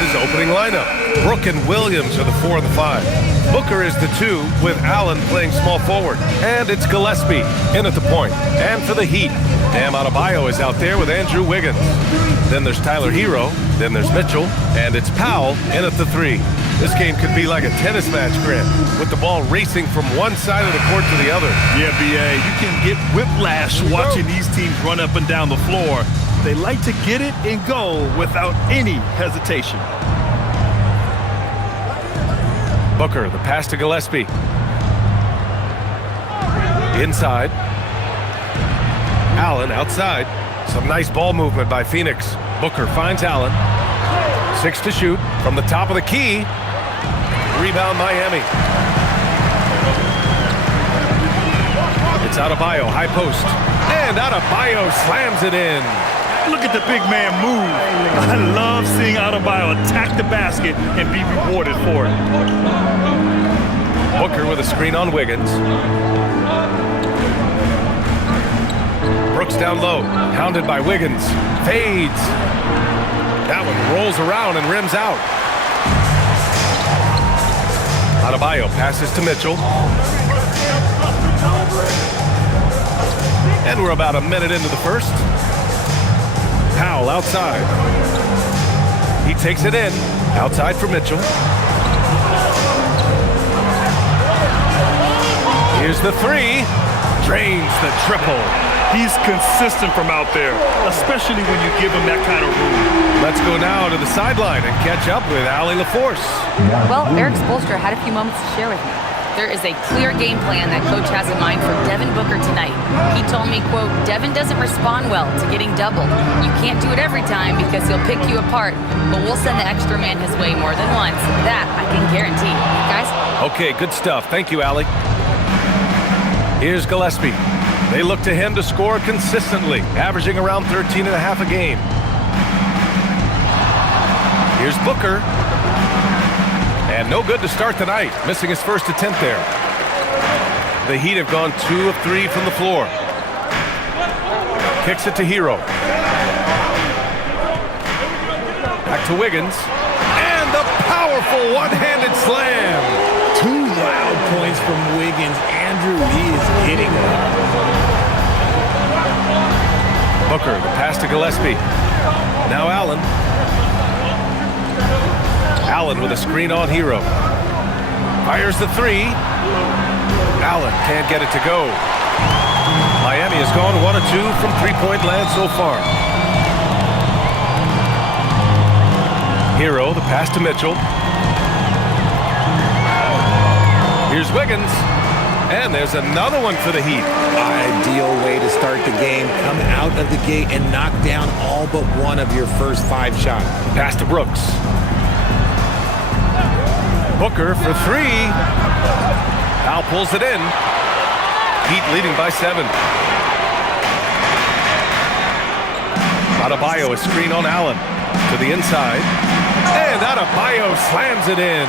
Memphis' opening lineup. Brook and Williams are the 4 and the 5. Booker is the 2, with Allen playing small forward. And it's Gillespie in at the point. And for the Heat, Bam Adebayo is out there with Andrew Wiggins. Then there's Tyler Hero. Then there's Mitchell. And it's Powell in at the 3. This game could be like a tennis match, Grant, with the ball racing from one side of the court to the other. Yeah, B.A., you can get whiplash watching these teams run up and down the floor. They like to get it and go without any hesitation. Booker, the pass to Gillespie. Inside. Allen outside. Some nice ball movement by Phoenix. Booker finds Allen. 6 to shoot from the top of the key. Rebound Miami. It's Adebayo, high post. And Adebayo slams it in. Look at the big man move. I love seeing Adebayo attack the basket and be rewarded for it. Booker with a screen on Wiggins. Brooks down low, hounded by Wiggins. Fades. That one rolls around and rims out. Adebayo passes to Mitchell. And we're about a minute into the first. Powell outside. He takes it in. Outside for Mitchell. Here's the 3. Drains the triple. He's consistent from out there, especially when you give him that kind of room. Let's go now to the sideline and catch up with Allie LaForce. Well, Eric Spoelstra had a few moments to share with me. There is a clear game plan that coach has in mind for Devin Booker tonight. He told me, quote, Devin doesn't respond well to getting doubled. You can't do it every time because he'll pick you apart, but we'll send the extra man his way more than once. That I can guarantee. Guys? Okay, good stuff. Thank you, Allie. Here's Gillespie. They look to him to score consistently, averaging around 13 and a half a game. Here's Booker. And no good to start the night, missing his first attempt there. The Heat have gone 2 of 3 from the floor. Kicks it to Hero. Back to Wiggins. And the powerful one-handed slam. 2 loud points from Wiggins. Andrew, he is hitting them. Booker, the pass to Gillespie. Now Allen. Allen with a screen on Hero. Fires the 3. Allen can't get it to go. Miami has gone 1 of 2 from three-point land so far. Hero, the pass to Mitchell. Here's Wiggins. And there's another one for the Heat. Ideal way to start the game. Come out of the gate and knock down all but one of your first 5 shots. Pass to Brooks. Booker for 3. Powell pulls it in. Heat leading by 7. Adebayo, a screen on Allen. To the inside. And Adebayo slams it in.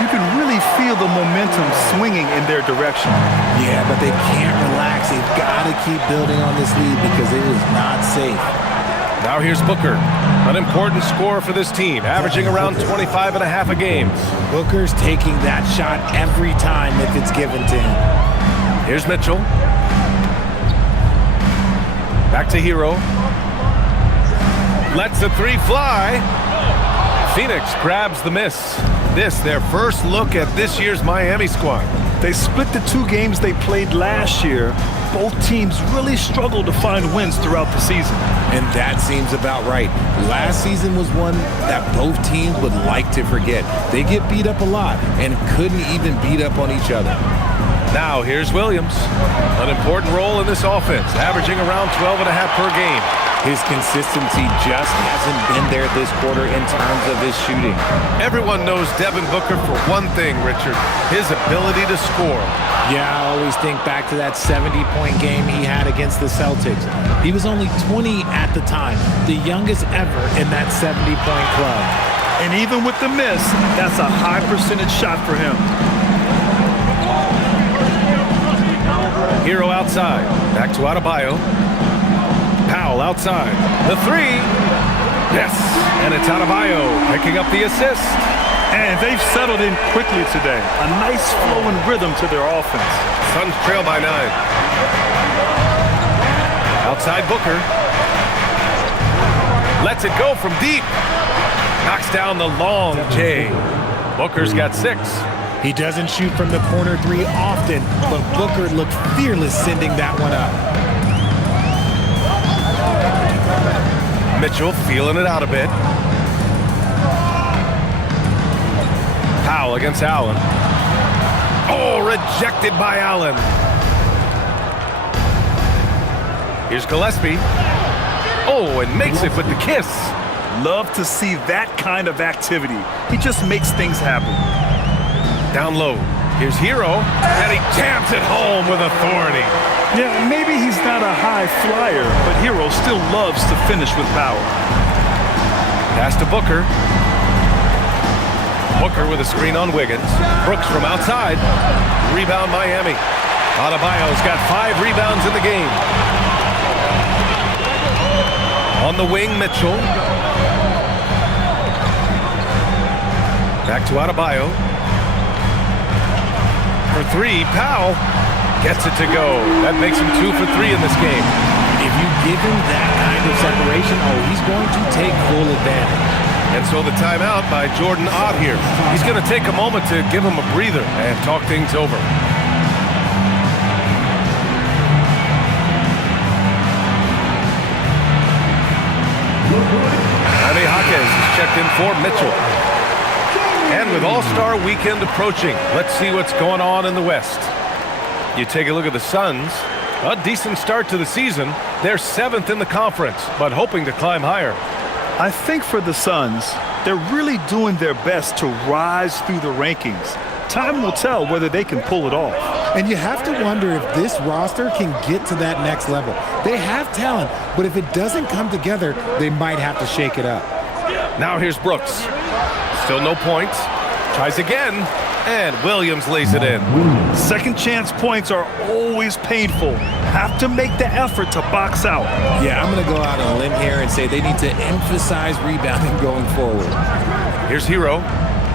You can really feel the momentum swinging in their direction. Yeah, but they can't relax. They've got to keep building on this lead because it is not safe. Now here's Booker, an important scorer for this team, averaging around 25 and a half a game. Booker's taking that shot every time if it's given to him. Here's Mitchell. Back to Hero. Lets the 3 fly. Phoenix grabs the miss. This, their first look at this year's Miami squad. They split the 2 games they played last year. Both teams really struggled to find wins throughout the season. And that seems about right. Last season was one that both teams would like to forget. They get beat up a lot and couldn't even beat up on each other. Now here's Williams. An important role in this offense, averaging around 12 and a half per game. His consistency just hasn't been there this quarter in terms of his shooting. Everyone knows Devin Booker for one thing, Richard, his ability to score. Yeah, I always think back to that 70-point game he had against the Celtics. He was only 20 at the time, the youngest ever in that 70-point club. And even with the miss, that's a high percentage shot for him. Hero outside. Back to Adebayo. Powell outside. The 3. Yes, and it's Adebayo picking up the assist. And they've settled in quickly today. A nice flow and rhythm to their offense. Suns trail by 9. Outside Booker. Lets it go from deep. Knocks down the long J. Booker's got 6. He doesn't shoot from the corner 3 often, but Booker looked fearless sending that one up. Mitchell feeling it out a bit. Powell against Allen. Oh, rejected by Allen. Here's Gillespie. Oh, and makes it with the kiss. Love to see that kind of activity. He just makes things happen. Down low. Here's Hero, and he jams it home with authority. Yeah, maybe he's not a high flyer, but Hero still loves to finish with power. Pass to Booker. Booker with a screen on Wiggins. Brooks from outside. Rebound Miami. Adebayo's got 5 rebounds in the game. On the wing, Mitchell. Back to Adebayo. For 3, Powell gets it to go. That makes him 2 for 3 in this game. If you give him that kind of separation, he's going to take full advantage. And so the timeout by Jordan Ott here. He's going to take a moment to give him a breather and talk things over. Jaime Jaquez is checked in for Mitchell. And with All-Star Weekend approaching, let's see what's going on in the West. You take a look at the Suns. A decent start to the season. They're 7th in the conference, but hoping to climb higher. I think for the Suns, they're really doing their best to rise through the rankings. Time will tell whether they can pull it off. And you have to wonder if this roster can get to that next level. They have talent, but if it doesn't come together, they might have to shake it up. Now here's Brooks. Still no points. Tries again, and Williams lays it in. Second chance points are always painful. Have to make the effort to box out. Yeah, I'm going to go out on a limb here and say they need to emphasize rebounding going forward. Here's Hero.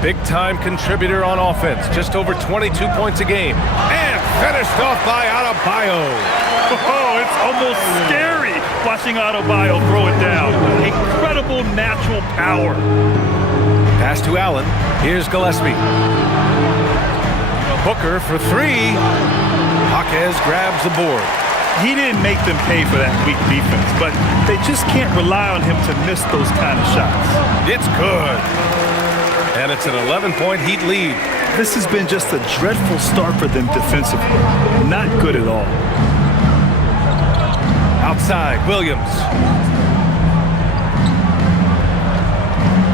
Big-time contributor on offense. Just over 22 points a game. And finished off by Adebayo. Oh, it's almost scary watching Adebayo throw it down. Incredible natural power. Pass to Allen. Here's Gillespie. Booker for 3. Jaquez grabs the board. He didn't make them pay for that weak defense, but they just can't rely on him to miss those kind of shots. It's good. And it's an 11-point Heat lead. This has been just a dreadful start for them defensively. Not good at all. Outside, Williams.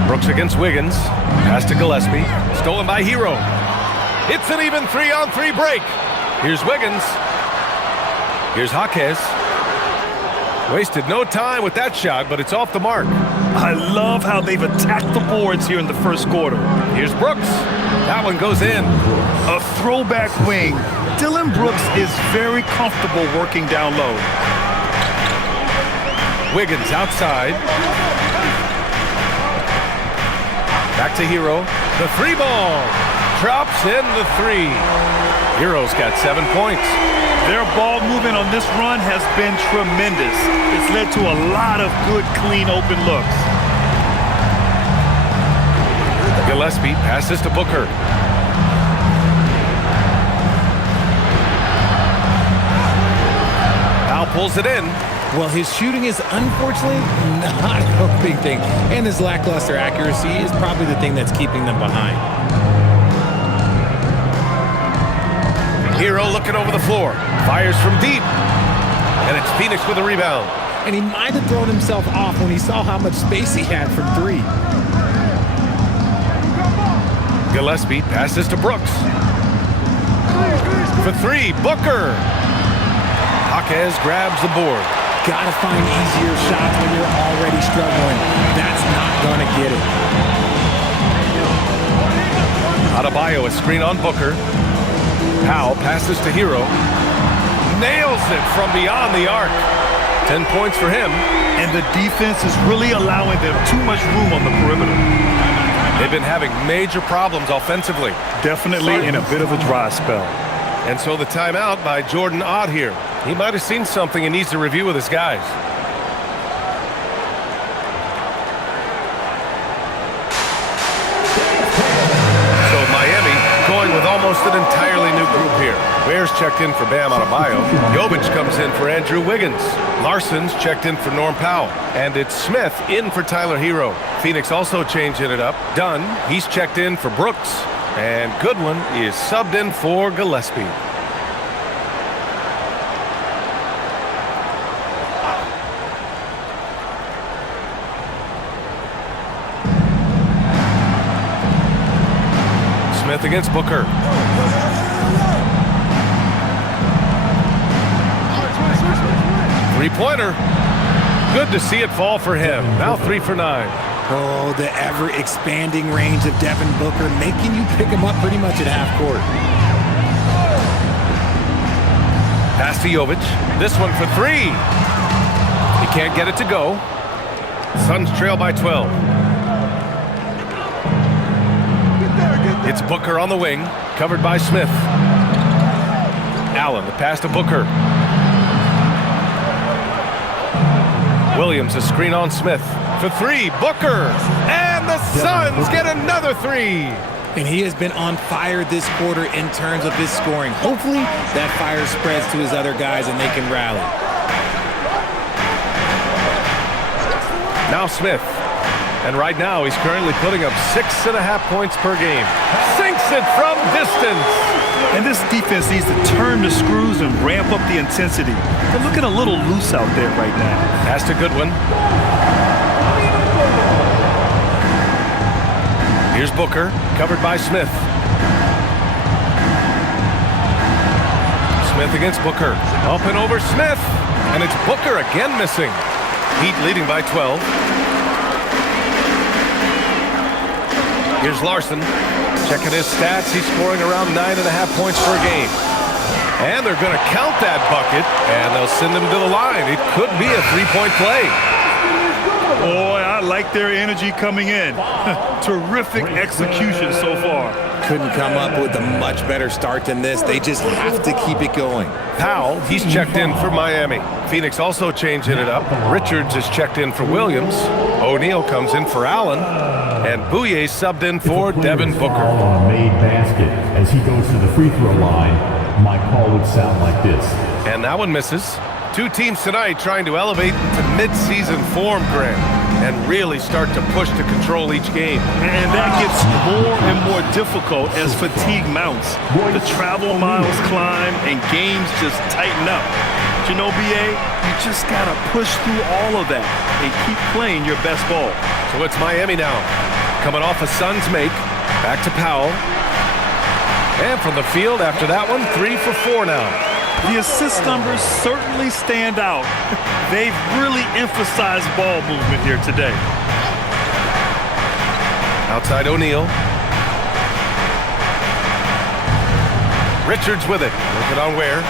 Brooks against Wiggins. Pass to Gillespie. Stolen by Hero. It's an even 3-on-3 break. Here's Wiggins. Here's Jaquez. Wasted no time with that shot, but it's off the mark. I love how they've attacked the boards here in the first quarter. Here's Brooks. That one goes in. A throwback wing. Dillon Brooks is very comfortable working down low. Wiggins outside. Back to Hero. The 3 ball. Drops in the 3. Hero's got 7 points. Their ball movement on this run has been tremendous. It's led to a lot of good, clean, open looks. Gillespie passes to Booker. Powell pulls it in. Well, his shooting is unfortunately not a big thing, and his lackluster accuracy is probably the thing that's keeping them behind. Hero looking over the floor. Fires from deep. And it's Phoenix with a rebound. And he might have thrown himself off when he saw how much space he had from 3. Gillespie passes to Brooks. For 3, Booker. Jaquez grabs the board. Gotta find easier shots when you're already struggling. That's not gonna get it. Adebayo a screen on Booker. Powell passes to Hero. Nails it from beyond the arc. 10 points for him. And the defense is really allowing them too much room on the perimeter. They've been having major problems offensively. Definitely in a bit of a dry spell. And so the timeout by Jordan Ott here. He might have seen something he needs to review with his guys. So Miami going with almost an entirely new group here. Ware's checked in for Bam Adebayo. Jovic comes in for Andrew Wiggins. Larson's checked in for Norm Powell. And it's Smith in for Tyler Hero. Phoenix also changing it up. Dunn, he's checked in for Brooks. And Goodwin is subbed in for Gillespie. Smith against Booker. Three-pointer. Good to see it fall for him. Now 3 for 9. Oh, the ever-expanding range of Devin Booker, making you pick him up pretty much at half court. Pass to Jovic. This one for 3. He can't get it to go. Suns trail by 12. It's Booker on the wing, covered by Smith. Allen, the pass to Booker. Williams, a screen on Smith. For 3, Booker! And the Suns get another 3! And he has been on fire this quarter in terms of his scoring. Hopefully, that fire spreads to his other guys and they can rally. Now Smith. And right now, he's currently putting up 6.5 points per game. Sinks it from distance. And this defense needs to turn the screws and ramp up the intensity. They're looking a little loose out there right now. Pass to Goodwin. Here's Booker, covered by Smith. Smith against Booker. Up and over Smith. And it's Booker again missing. Heat leading by 12. Here's Larson. Checking his stats. He's scoring around 9.5 points per game. And they're going to count that bucket, and they'll send him to the line. It could be a three-point play. Boy, I like their energy coming in. Terrific execution so far. Couldn't come up with a much better start than this. They just have to keep it going. Powell, he's checked in for Miami. Phoenix also changing it up. Richards is checked in for Williams. O'Neal comes in for Allen. And Bouye subbed in for Devin Booker. On a made basket as he goes to the free throw line, my call would sound like this. And that one misses. 2 teams tonight trying to elevate to mid-season form, Grant, and really start to push to control each game. And that gets more and more difficult as fatigue mounts. The travel miles climb and games just tighten up. But you know, BA, you just got to push through all of that and keep playing your best ball. So it's Miami now. Coming off a Suns make. Back to Powell. And from the field after that one, 3 for 4 now. The assist numbers certainly stand out. They've really emphasized ball movement here today. Outside O'Neal. Richards with it. Look it on Ware.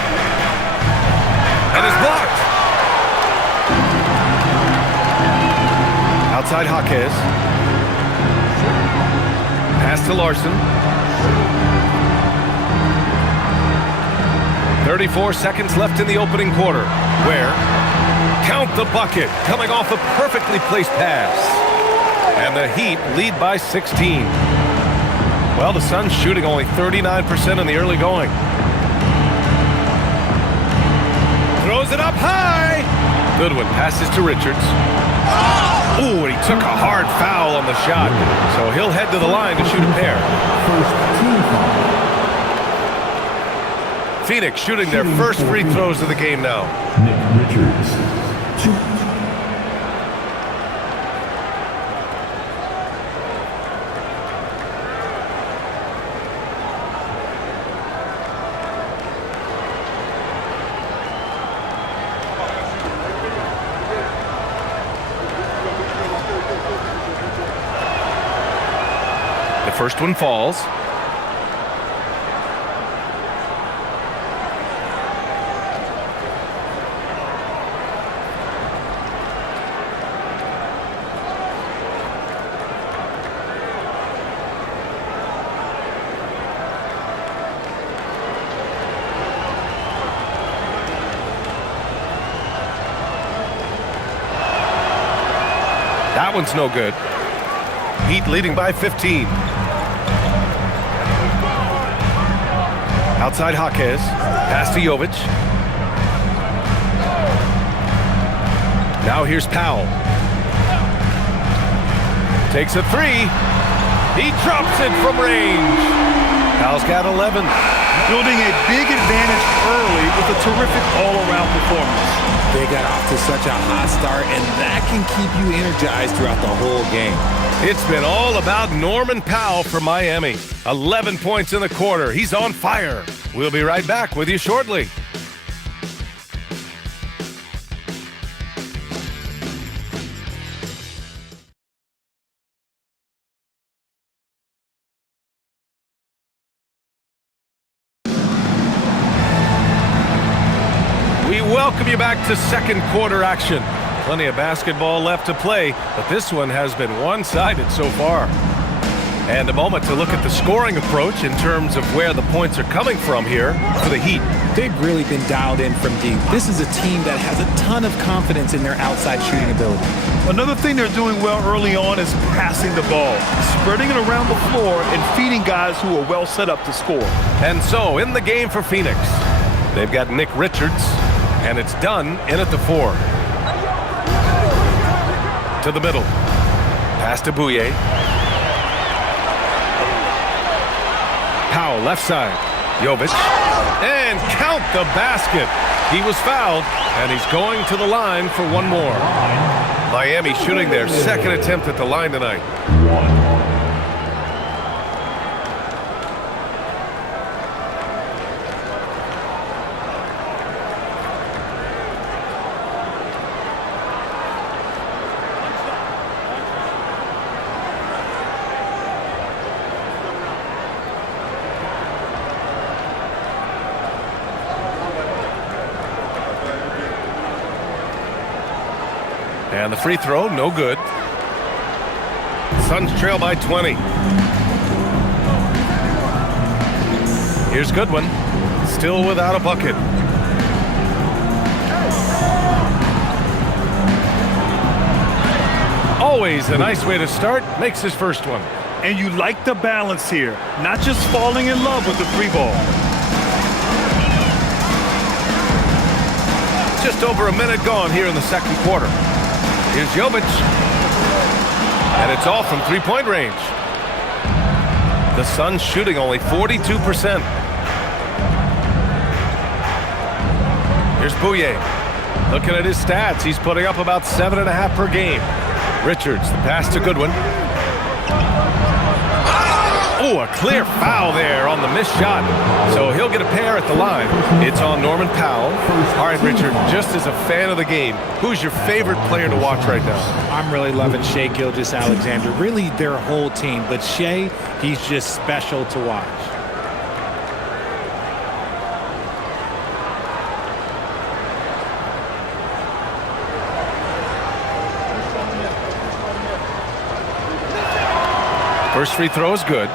And it's blocked. Outside Jaquez. Pass to Larson. 34 seconds left in the opening quarter. Ware. Count the bucket. Coming off a perfectly placed pass. And the Heat lead by 16. Well, the Suns shooting only 39% in the early going. Throws it up high. Goodwin passes to Richards. Ooh, and he took a hard foul on the shot. So he'll head to the line to shoot a pair. First team foul. Phoenix shooting their first free throws of the game now. Nick Richards. 2. The first one falls. That one's no good. Heat leading by 15. Outside Jaquez. Pass to Jovic. Now here's Powell. Takes a three. He drops it from range. Powell's got 11. Building a big advantage early with a terrific all-around performance. They got off to such a hot start, and that can keep you energized throughout the whole game. It's been all about Norman Powell for Miami. 11 points in the quarter. He's on fire. We'll be right back with you shortly. We welcome you back to second quarter action. Plenty of basketball left to play, but this one has been one-sided so far. And a moment to look at the scoring approach in terms of where the points are coming from here for the Heat. They've really been dialed in from deep. This is a team that has a ton of confidence in their outside shooting ability. Another thing they're doing well early on is passing the ball, spreading it around the floor and feeding guys who are well set up to score. And so, in the game for Phoenix, they've got Nick Richards, and it's done in at the 4. To the middle. Pass to Bouye. Powell, left side. Jovic. And count the basket. He was fouled, and he's going to the line for one more. Miami shooting their second attempt at the line tonight. And the free throw, no good. Suns trail by 20. Here's Goodwin, still without a bucket. Always a nice way to start, makes his first one. And you like the balance here, not just falling in love with the three ball. Just over a minute gone here in the second quarter. Here's Jovic. And it's off from three-point range. The Suns shooting only 42%. Here's Bouye. Looking at his stats, he's putting up about 7.5 per game. Richards, the pass to Goodwin. Oh, a clear foul there on the missed shot. So he'll get a pair at the line. It's on Norman Powell. All right, Richard, just as a fan of the game, who's your favorite player to watch right now? I'm really loving Shai Gilgeous-Alexander. Really their whole team. But Shai, he's just special to watch. First free throw is good.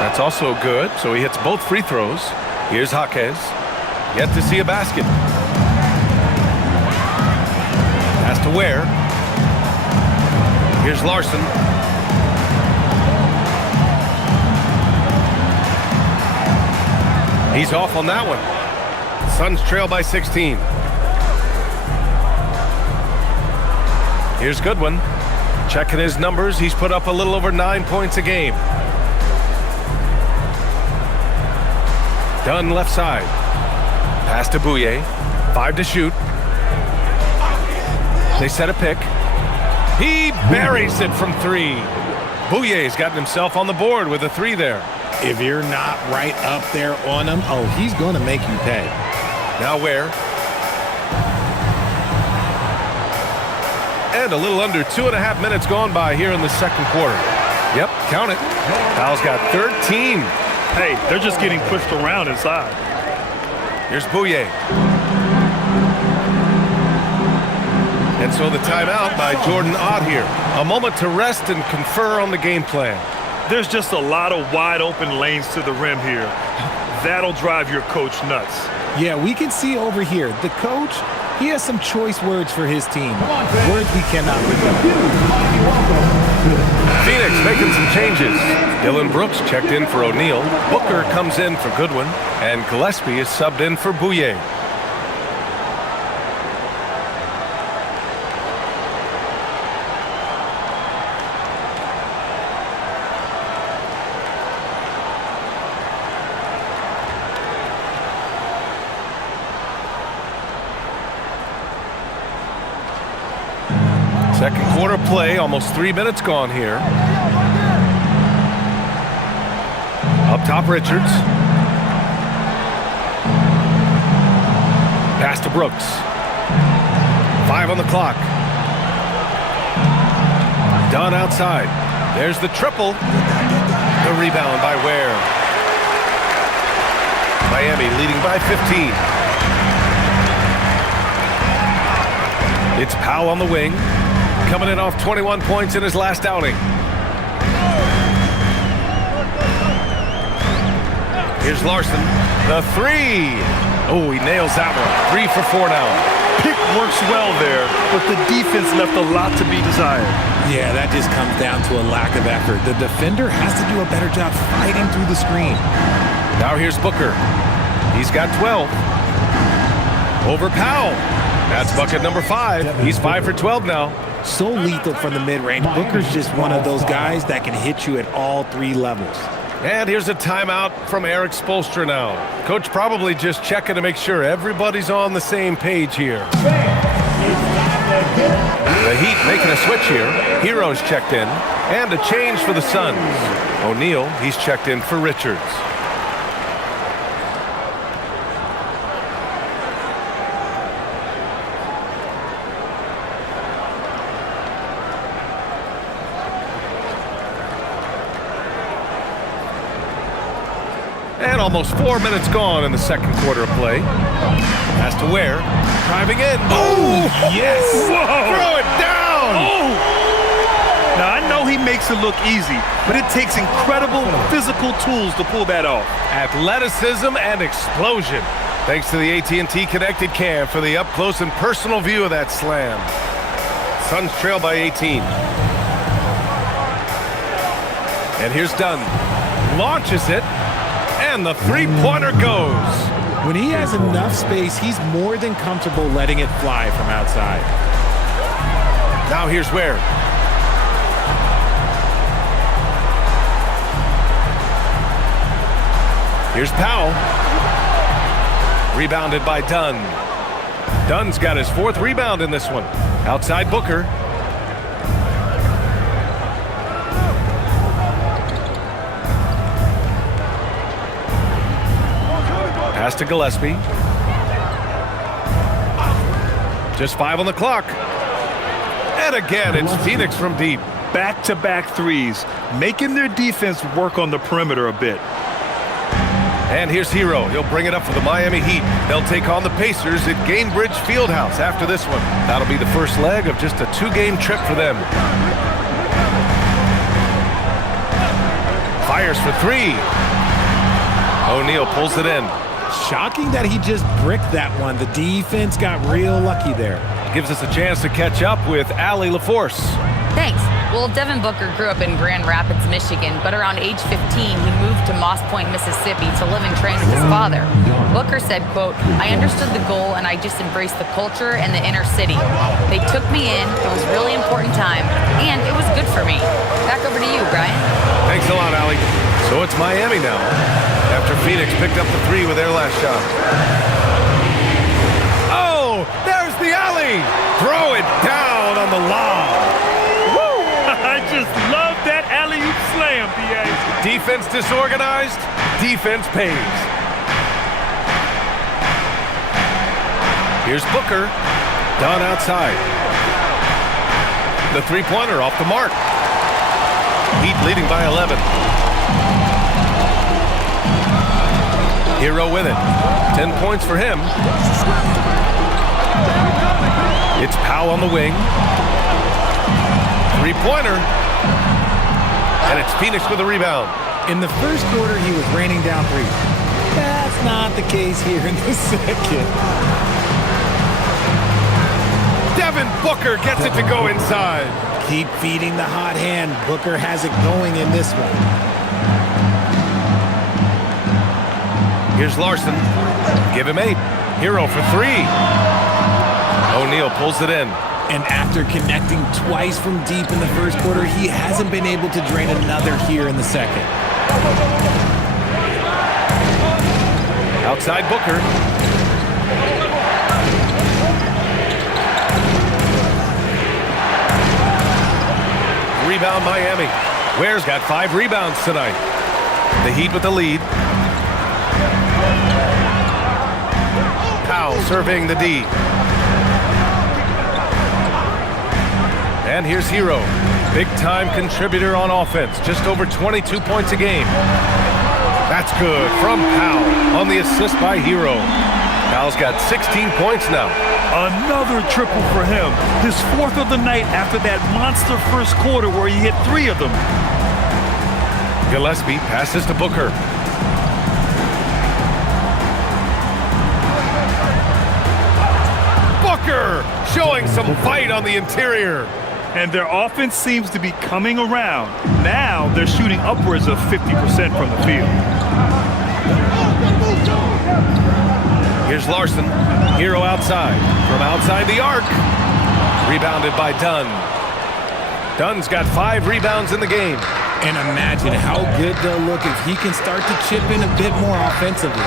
That's also good, so he hits both free throws. Here's Jaquez. Yet to see a basket. Pass to Ware. Here's Larson. He's off on that one. Suns trail by 16. Here's Goodwin. Checking his numbers, he's put up a little over 9 points a game. Dunn left side. Pass to Bouye. 5 to shoot. They set a pick. He buries it from 3. Bouye's gotten himself on the board with a 3 there. If you're not right up there on him, oh, he's going to make you pay. Now Ware. And a little under 2.5 minutes gone by here in the second quarter. Yep, count it. Powell's got 13. Hey, they're just getting pushed around inside. Here's Bouye. And so the timeout by Jordan Ott here. A moment to rest and confer on the game plan. There's just a lot of wide open lanes to the rim here. That'll drive your coach nuts. Yeah, we can see over here, the coach, he has some choice words for his team. Words we cannot remember. Phoenix making some changes. Dylan Brooks checked in for O'Neal. Booker comes in for Goodwin. And Gillespie is subbed in for Bouye. Second quarter play, almost 3 minutes gone here. Up top, Richards. Pass to Brooks. 5 on the clock. Dunn outside. There's the triple. The rebound by Ware. Miami leading by 15. It's Powell on the wing. Coming in off 21 points in his last outing. Here's Larson. The three. Oh, he nails that one. 3 for 4 now. Pick works well there, but the defense left a lot to be desired. Yeah, that just comes down to a lack of effort. The defender has to do a better job fighting through the screen. Now here's Booker. He's got 12. Over Powell. That's bucket number 5. He's 5 for 12 now. So lethal from the mid-range. Booker's just one of those guys that can hit you at all 3 levels. And here's a timeout from Eric Spoelstra now. Coach probably just checking to make sure everybody's on the same page here. The Heat making a switch here. Heroes checked in. And a change for the Suns. O'Neal, he's checked in for Richards. And almost 4 minutes gone in the second quarter of play. Has to Ware. Driving in. Oh, yes! Whoa. Throw it down! Oh! Now, I know he makes it look easy, but it takes incredible physical tools to pull that off. Athleticism and explosion. Thanks to the AT&T Connected Cam for the up-close and personal view of that slam. Suns trail by 18. And here's Dunn. Launches it. And the three-pointer goes. When he has enough space, he's more than comfortable letting it fly from outside. Now here's Ware. Here's Powell. Rebounded by Dunn. Dunn's got his 4th rebound in this one. Outside Booker. Pass to Gillespie. Just 5 on the clock. And again, it's Phoenix from deep. Back-to-back threes, making their defense work on the perimeter a bit. And here's Hero. He'll bring it up for the Miami Heat. They'll take on the Pacers at Gainbridge Fieldhouse after this one. That'll be the first leg of just a 2-game trip for them. Fires for 3. O'Neal pulls it in. Shocking that he just bricked that one. The defense got real lucky there. Gives us a chance to catch up with Allie LaForce. Thanks. Well, Devin Booker grew up in Grand Rapids, Michigan, but around age 15, he moved to Moss Point, Mississippi to live and train with his father. Booker said, quote, "I understood the goal and I just embraced the culture and the inner city. They took me in. It was a really important time, and it was good for me." Back over to you, Brian. Thanks a lot, Allie. So it's Miami now, after Phoenix picked up the 3 with their last shot. Oh, there's the alley. Throw it down on the lob. Woo! I just love that alley-oop slam, B.A. Defense disorganized, defense pays. Here's Booker, Dunn outside. The three-pointer off the mark. Heat leading by 11. Hero with it. 10 points for him. It's Powell on the wing. Three-pointer. And it's Phoenix with a rebound. In the first quarter, he was raining down threes. That's not the case here in the second. Devin Booker gets it to go inside. Keep feeding the hot hand. Booker has it going in this one. Here's Larson. Give him 8. Hero for 3. O'Neal pulls it in. And after connecting twice from deep in the first quarter, he hasn't been able to drain another here in the second. Outside Booker. Rebound Miami. Ware's got 5 rebounds tonight. The Heat with the lead. Powell serving the D. And here's Hero. Big-time contributor on offense. Just over 22 points a game. That's good from Powell on the assist by Hero. Powell's got 16 points now. Another triple for him. His 4th of the night after that monster first quarter where he hit 3 of them. Gillespie passes to Booker. Booker showing some fight on the interior. And their offense seems to be coming around. Now they're shooting upwards of 50% from the field. Here's Larson. Hero outside. From outside the arc. Rebounded by Dunn. Dunn's got 5 rebounds in the game. And imagine how good they'll look if he can start to chip in a bit more offensively.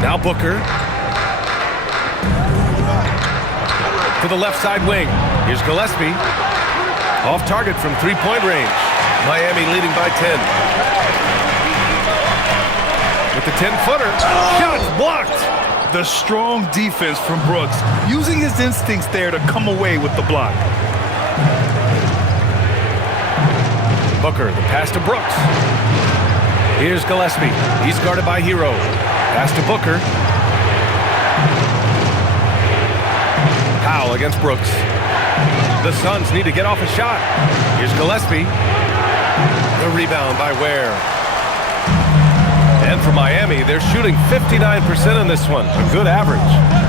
Now Booker. To the left side wing. Here's Gillespie. Off target from 3-point range. Miami leading by 10. With the 10-footer. Shots blocked. The strong defense from Brooks, using his instincts there to come away with the block. Booker, the pass to Brooks. Here's Gillespie. He's guarded by Hero. Pass to Booker. Powell against Brooks. The Suns need to get off a shot. Here's Gillespie. The rebound by Ware. And for Miami, they're shooting 59% in this one. A good average.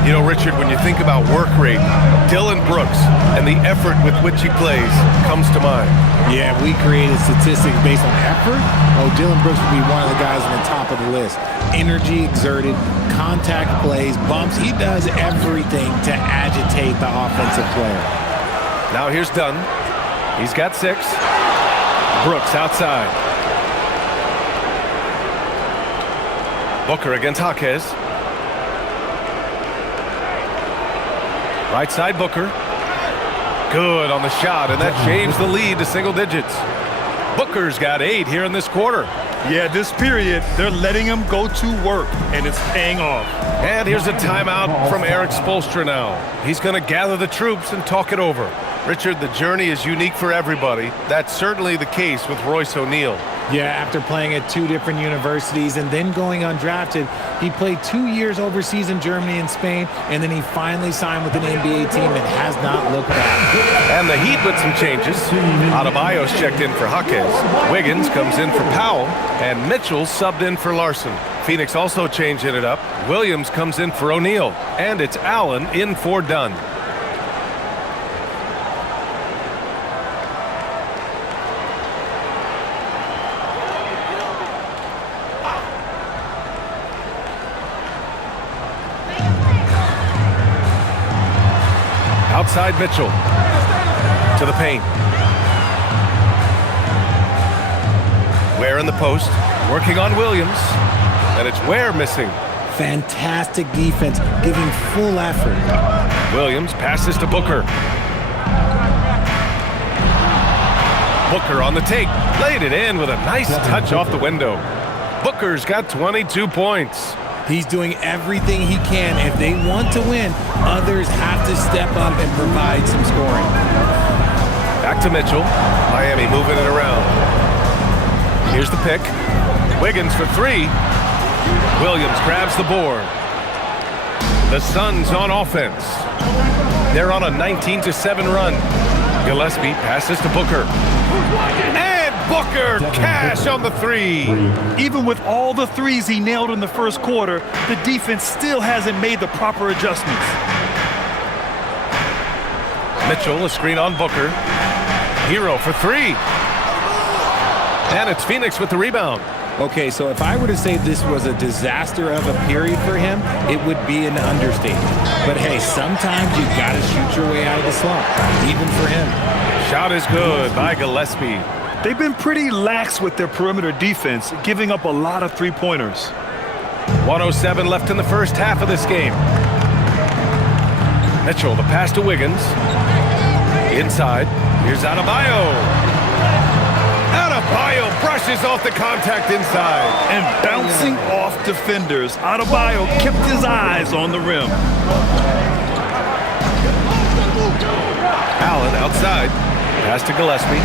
You know, Richard, when you think about work rate, Dillon Brooks and the effort with which he plays comes to mind. Yeah, we created statistics based on effort. Oh, Dillon Brooks would be one of the guys on the top of the list. Energy exerted, contact plays, bumps. He does everything to agitate the offensive player. Now here's Dunn. He's got 6. Brooks outside. Booker against Jaquez. Right side Booker. Good on the shot, and that shaves the lead to single digits. Booker's got 8 here in this quarter. Yeah, this period, they're letting him go to work, and it's paying off. And here's a timeout from Eric Spoelstra now. He's going to gather the troops and talk it over. Richard, the journey is unique for everybody. That's certainly the case with Royce O'Neal. Yeah, after playing at 2 different universities and then going undrafted, he played 2 years overseas in Germany and Spain, and then he finally signed with an NBA team and has not looked back. And the Heat with some changes. Adebayo's checked in for Jaquez. Wiggins comes in for Powell, and Mitchell subbed in for Larson. Phoenix also changing it up. Williams comes in for O'Neal, and it's Allen in for Dunn. Outside Mitchell to the paint. Ware in the post, working on Williams, and it's Ware missing. Fantastic defense, giving full effort. Williams passes to Booker. Booker on the take, laid it in with a nice touch off the window. Booker's got 22 points. He's doing everything he can. If they want to win, others have to step up and provide some scoring. Back to Mitchell. Miami moving it around. Here's the pick. Wiggins for three. Williams grabs the board. The Suns on offense. They're on a 19-7 run. Gillespie passes to Booker. And Booker cash on the three. Even with all the threes he nailed in the first quarter, the defense still hasn't made the proper adjustments. Mitchell, a screen on Booker. Hero for three. And it's Phoenix with the rebound. Okay, so if I were to say this was a disaster of a period for him, it would be an understatement. But hey, sometimes you gotta shoot your way out of the slump, even for him. Shot is good by Gillespie. They've been pretty lax with their perimeter defense, giving up a lot of three-pointers. 1:07 left in the first half of this game. Mitchell, the pass to Wiggins. Inside, here's Adebayo. Adebayo brushes off the contact inside. And bouncing off defenders, Adebayo kept his eyes on the rim. Allen outside. Pass to Gillespie.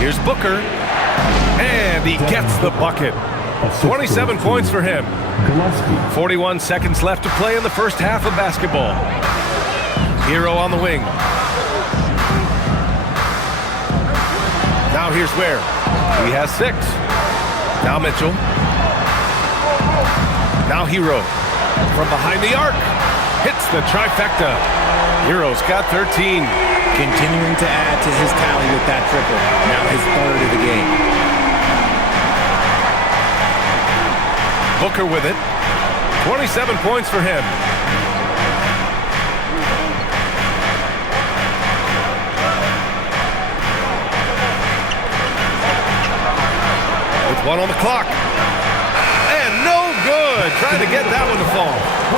Here's Booker. And he gets the bucket. 27 points for him. 41 seconds left to play in the first half of basketball. Hero on the wing. Now here's Ware. He has 6. Now Mitchell. Now Hero. From behind the arc. Hits the trifecta. Hero's got 13. Continuing to add to his tally with that triple. Now his third of the game. Booker with it. 27 points for him. One on the clock. And no good. Trying to get that one to fall.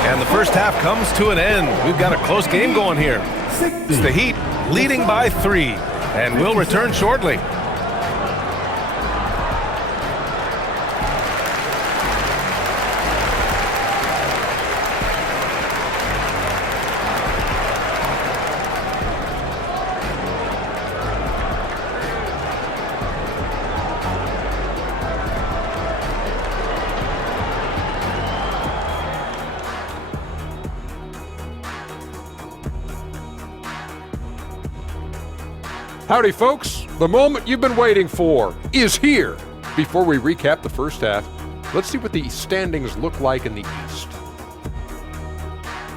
And the first half comes to an end. We've got a close game going here. It's the Heat leading by 3. And we'll return shortly. Howdy, folks. The moment you've been waiting for is here. Before we recap the first half, let's see what the standings look like in the East.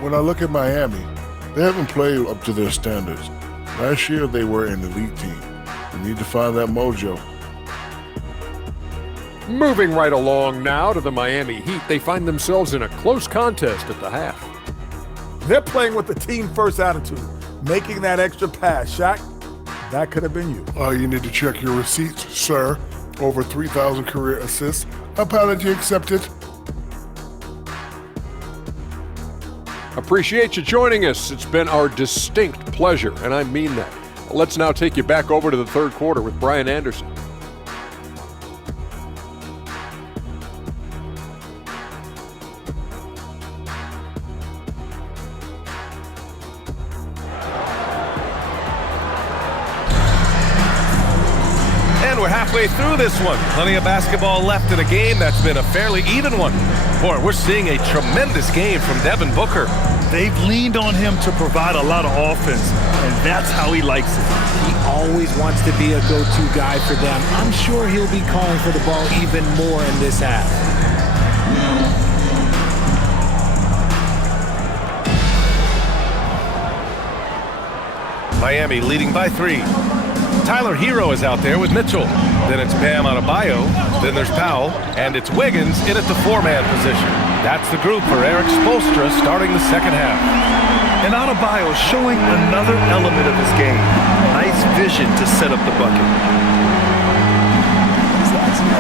When I look at Miami, they haven't played up to their standards. Last year, they were an elite team. They need to find that mojo. Moving right along now to the Miami Heat, they find themselves in a close contest at the half. They're playing with the team-first attitude, making that extra pass. Shaq, that could have been you. You need to check your receipts, sir. Over 3,000 career assists. Apology accepted. Appreciate you joining us. It's been our distinct pleasure, and I mean that. Let's now take you back over to the third quarter with Brian Anderson. We're halfway through this one. Plenty of basketball left in a game that's been a fairly even one. Boy, we're seeing a tremendous game from Devin Booker. They've leaned on him to provide a lot of offense, and that's how he likes it. He always wants to be a go-to guy for them. I'm sure he'll be calling for the ball even more in this half. Miami leading by 3. Tyler Hero is out there with Mitchell. Then it's Bam Adebayo. Then there's Powell. And it's Wiggins in at the 4-man position. That's the group for Eric Spoelstra starting the second half. And Adebayo showing another element of his game. Nice vision to set up the bucket.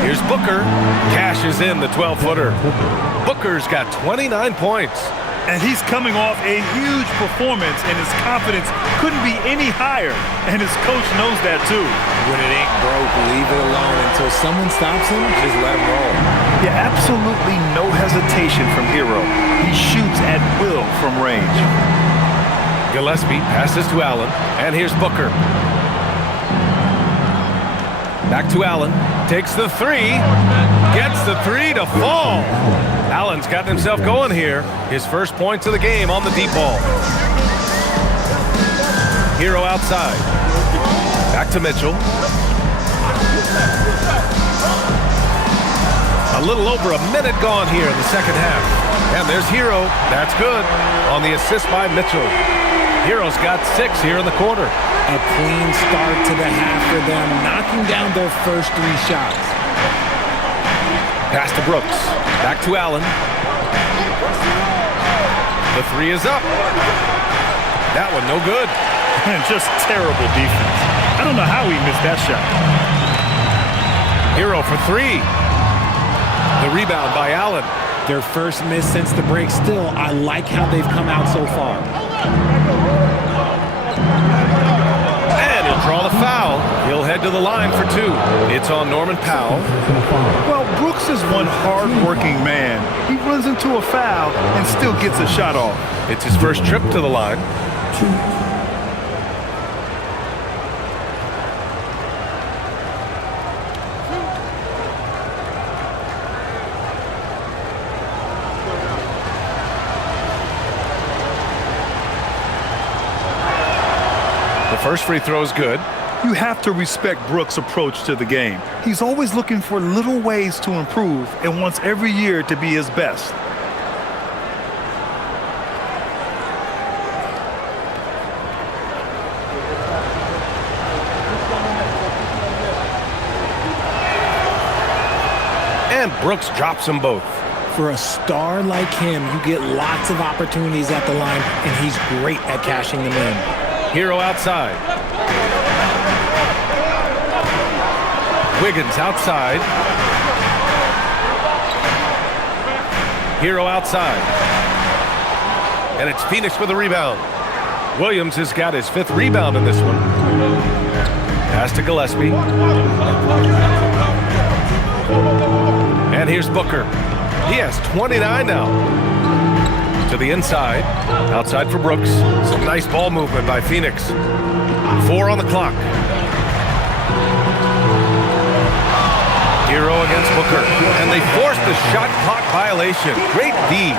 Here's Booker. Cashes in the 12-footer. Booker's got 29 points. And he's coming off a huge performance, and his confidence couldn't be any higher. And his coach knows that, too. When it ain't broke, leave it alone. Until someone stops him, just let him roll. Yeah, absolutely no hesitation from Hero. He shoots at will from range. Gillespie passes to Allen, and here's Booker. Back to Allen. Takes the three. Gets the three to fall. Allen's gotten himself going here. His first points of the game on the deep ball. Hero outside. Back to Mitchell. A little over a minute gone here in the second half. And there's Hero. That's good. On the assist by Mitchell. Hero's got 6 here in the quarter. A clean start to the half for them, knocking down their first 3 shots. Pass to Brooks. Back to Allen. The three is up. That one no good. And just terrible defense. I don't know how he missed that shot. Hero for 3. The rebound by Allen. Their first miss since the break. Still, I like how they've come out so far. And he'll draw the foul. He'll head to the line for 2. It's on Norman Powell. Well, Brooks is one hard-working man. He runs into a foul and still gets a shot off. It's his first trip to the line. First free throw is good. You have to respect Brooks' approach to the game. He's always looking for little ways to improve and wants every year to be his best. And Brooks drops them both. For a star like him, you get lots of opportunities at the line, and he's great at cashing them in. Hero outside. Wiggins outside. Hero outside. And it's Phoenix with a rebound. Williams has got his 5th rebound in this one. Pass to Gillespie. And here's Booker. He has 29 now. To the inside. Outside for Brooks. Some nice ball movement by Phoenix. 4 on the clock. Hero against Booker. And they forced the shot clock violation. Great D.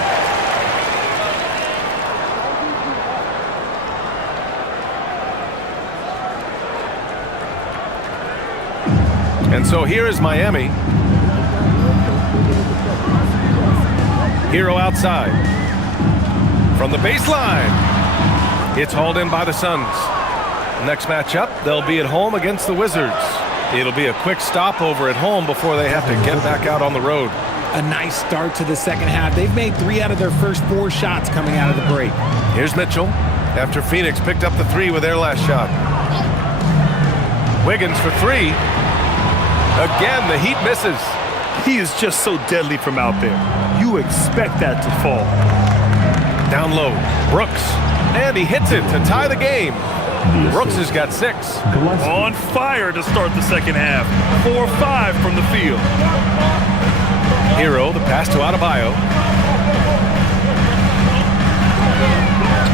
And so here is Miami. Hero outside. From the baseline, it's hauled in by the Suns. Next matchup, they'll be at home against the Wizards. It'll be a quick stopover at home before they have to get back out on the road. A nice start to the second half. They've made 3 out of their first 4 shots coming out of the break. Here's Mitchell after Phoenix picked up the 3 with their last shot. Wiggins for 3. Again, the Heat misses. He is just so deadly from out there. You expect that to fall. Down low, Brooks, and he hits it to tie the game. Brooks has got 6. On fire to start the second half. 4-5 from the field. Hero, the pass to Adebayo.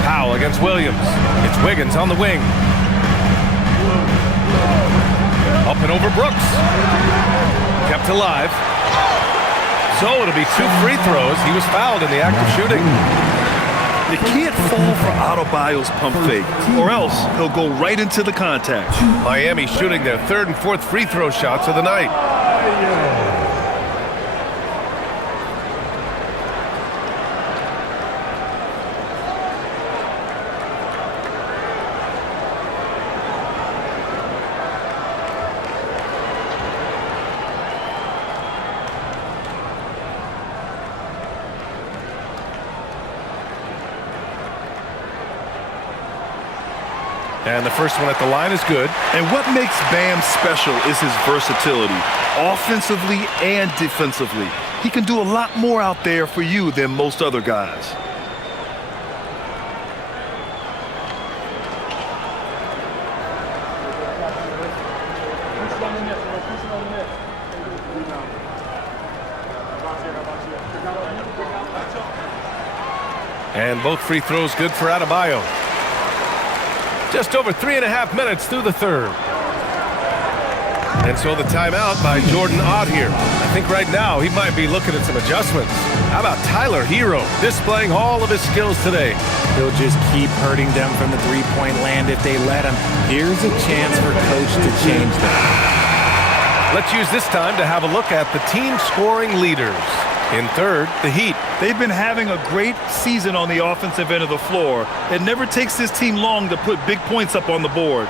Powell against Williams. It's Wiggins on the wing. Up and over Brooks. Kept alive. So it'll be 2 free throws. He was fouled in the act of shooting. You can't fall for Adebayo's pump fake, or else he'll go right into the contact. Miami shooting their 3rd and 4th free throw shots of the night. And the first one at the line is good. And what makes Bam special is his versatility, offensively and defensively. He can do a lot more out there for you than most other guys. And both free throws good for Adebayo. Just over 3.5 minutes through the third. And so the timeout by Jordan Ott here. I think right now he might be looking at some adjustments. How about Tyler Hero displaying all of his skills today? He'll just keep hurting them from the three-point land if they let him. Here's a chance for coach to change that. Let's use this time to have a look at the team scoring leaders. In third, the Heat. They've been having a great season on the offensive end of the floor. It never takes this team long to put big points up on the board.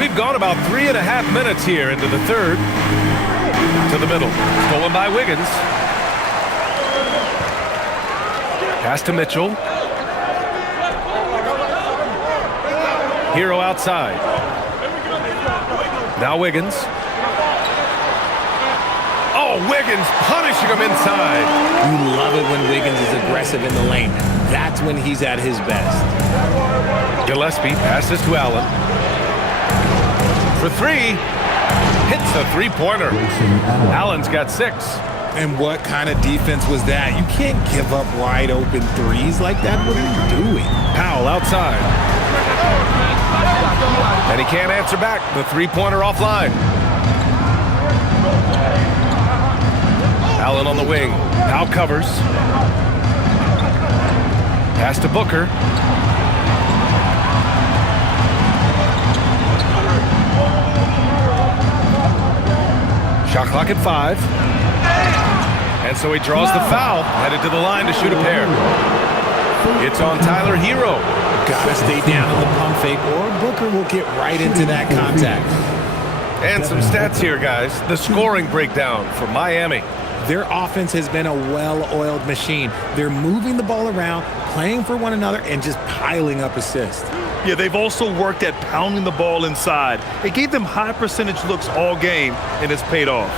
We've gone about 3.5 minutes here into the third. To the middle. Stolen by Wiggins. Pass to Mitchell. Hero outside. Now Wiggins. Oh, Wiggins punishing him inside. You love it when Wiggins is aggressive in the lane. That's when he's at his best. Gillespie passes to Allen. For three. Hits a three-pointer. Allen's got 6. And what kind of defense was that? You can't give up wide open threes like that. What are you doing? Powell outside. And he can't answer back. The three-pointer offline. Allen on the wing. Powell covers. Pass to Booker. Shot clock at 5. And so he draws the foul, headed to the line to shoot a pair. It's on Tyler Hero. Gotta stay down on the pump fake, or Booker will get right into that contact. And some stats here, guys. The scoring breakdown for Miami. Their offense has been a well-oiled machine. They're moving the ball around, playing for one another, and just piling up assists. Yeah, they've also worked at pounding the ball inside. It gave them high percentage looks all game, and it's paid off.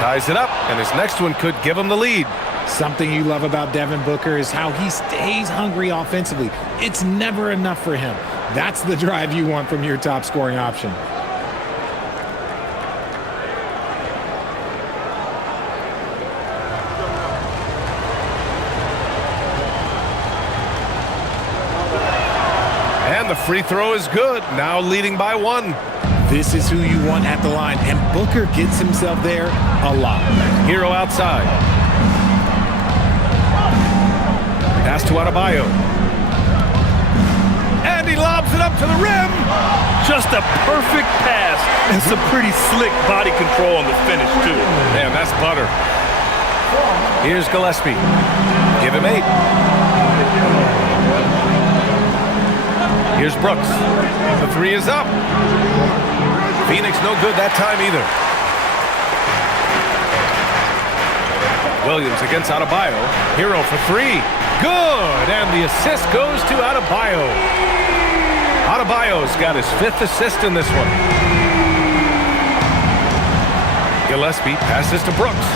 Ties it up, and his next one could give him the lead. Something you love about Devin Booker is how he stays hungry offensively. It's never enough for him. That's the drive you want from your top scoring option. And the free throw is good, now leading by 1. This is who you want at the line, and Booker gets himself there a lot. Hero outside. Pass to Adebayo. And he lobs it up to the rim. Just a perfect pass and some pretty slick body control on the finish, too. Man, that's butter. Here's Gillespie. Give him 8. Here's Brooks. The 3 is up. Phoenix no good that time either. Williams against Adebayo. Hero for 3. Good! And the assist goes to Adebayo. Adebayo's got his 5th assist in this one. Gillespie passes to Brooks.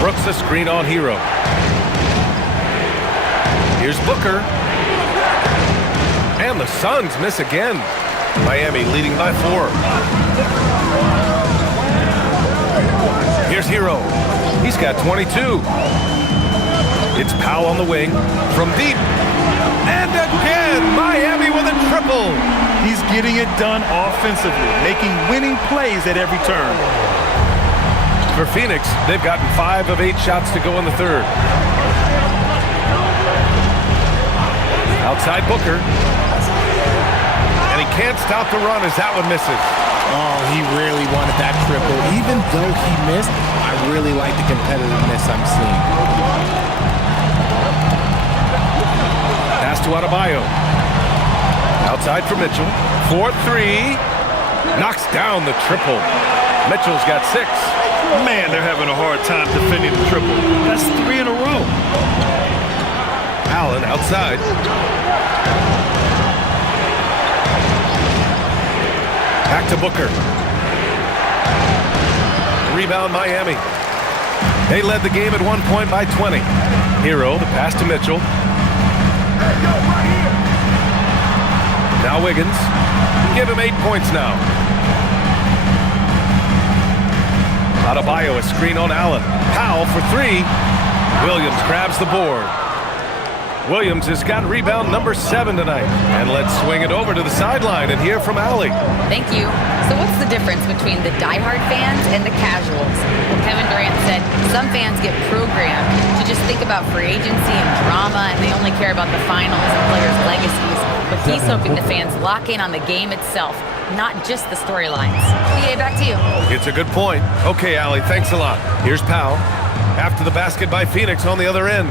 Brooks a screen on Hero. Here's Booker. And the Suns miss again. Miami leading by 4. Here's Hero. He's got 22. It's Powell on the wing from deep. And again, Miami with a triple. He's getting it done offensively, making winning plays at every turn. For Phoenix, they've gotten 5 of 8 shots to go in the third. Outside Booker. And he can't stop the run as that one misses. Oh, he really wanted that triple. Even though he missed, I really like the competitiveness I'm seeing. Pass to Adebayo. Outside for Mitchell. 4-3. Knocks down the triple. Mitchell's got 6. Man, they're having a hard time defending the triple. That's 3 in a row. Allen outside. Back to Booker. Rebound Miami. They led the game at one point by 20. Hero, the pass to Mitchell. Now Wiggins. Give him 8 points now. Adebayo, a screen on Allen. Powell for three. Williams grabs the board. Williams has got rebound number 7 tonight. And let's swing it over to the sideline and hear from Allie. Thank you. So what's the difference between the diehard fans and the casuals? Well, Kevin Durant said some fans get programmed to just think about free agency and drama, and they only care about the finals and players' legacies. But he's hoping the fans lock in on the game itself, not just the storylines. BA, back to you. It's a good point. Okay, Allie, thanks a lot. Here's Powell. After the basket by Phoenix on the other end.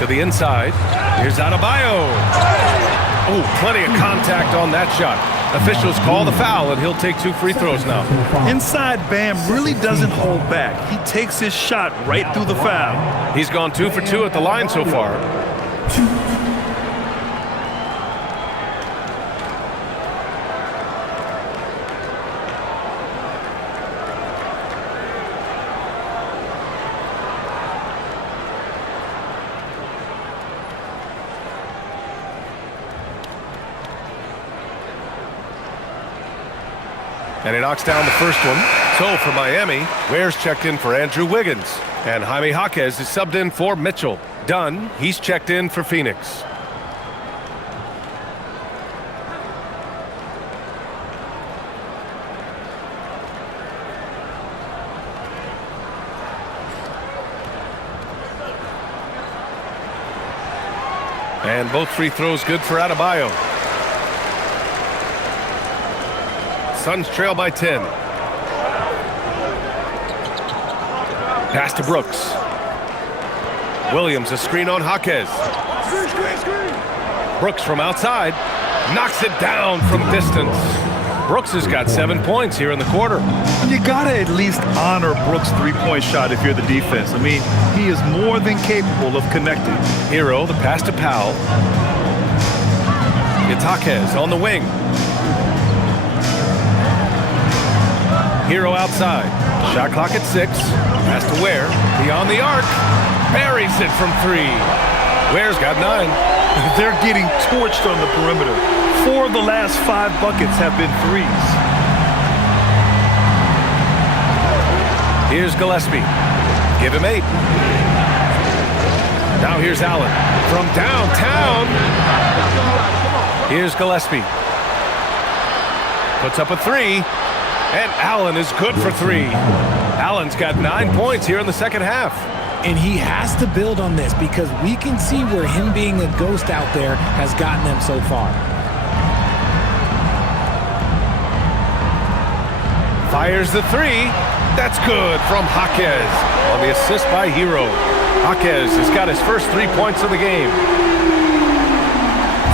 To the inside. Here's Adebayo. Oh, plenty of contact on that shot. Officials call the foul, and he'll take 2 free throws now. Inside Bam really doesn't hold back. He takes his shot right through the foul. He's gone 2 for 2 at the line so far. And he knocks down the first one. So for Miami, Ware's checked in for Andrew Wiggins. And Jaime Jaquez is subbed in for Mitchell. Dunn, he's checked in for Phoenix. And both free throws good for Adebayo. Suns trail by 10. Pass to Brooks. Williams, a screen on Jaquez. Brooks from outside. Knocks it down from distance. Brooks has got 7 points here in the quarter. You gotta at least honor Brooks' three-point shot if you're the defense. I mean, he is more than capable of connecting. Hero, the pass to Powell. It's Jaquez on the wing. Hero outside. Shot clock at 6. Pass to Ware. Beyond the arc. Buries it from 3. Ware's got 9. They're getting torched on the perimeter. 4 of the last 5 buckets have been threes. Here's Gillespie. Give him 8. Now here's Allen. From downtown. Here's Gillespie. Puts up a 3. And Allen is good for 3. Allen's got 9 points here in the second half. And he has to build on this because we can see where him being a ghost out there has gotten them so far. Fires the 3. That's good from Jaquez on the assist by Hero. Jaquez has got his first 3 points of the game.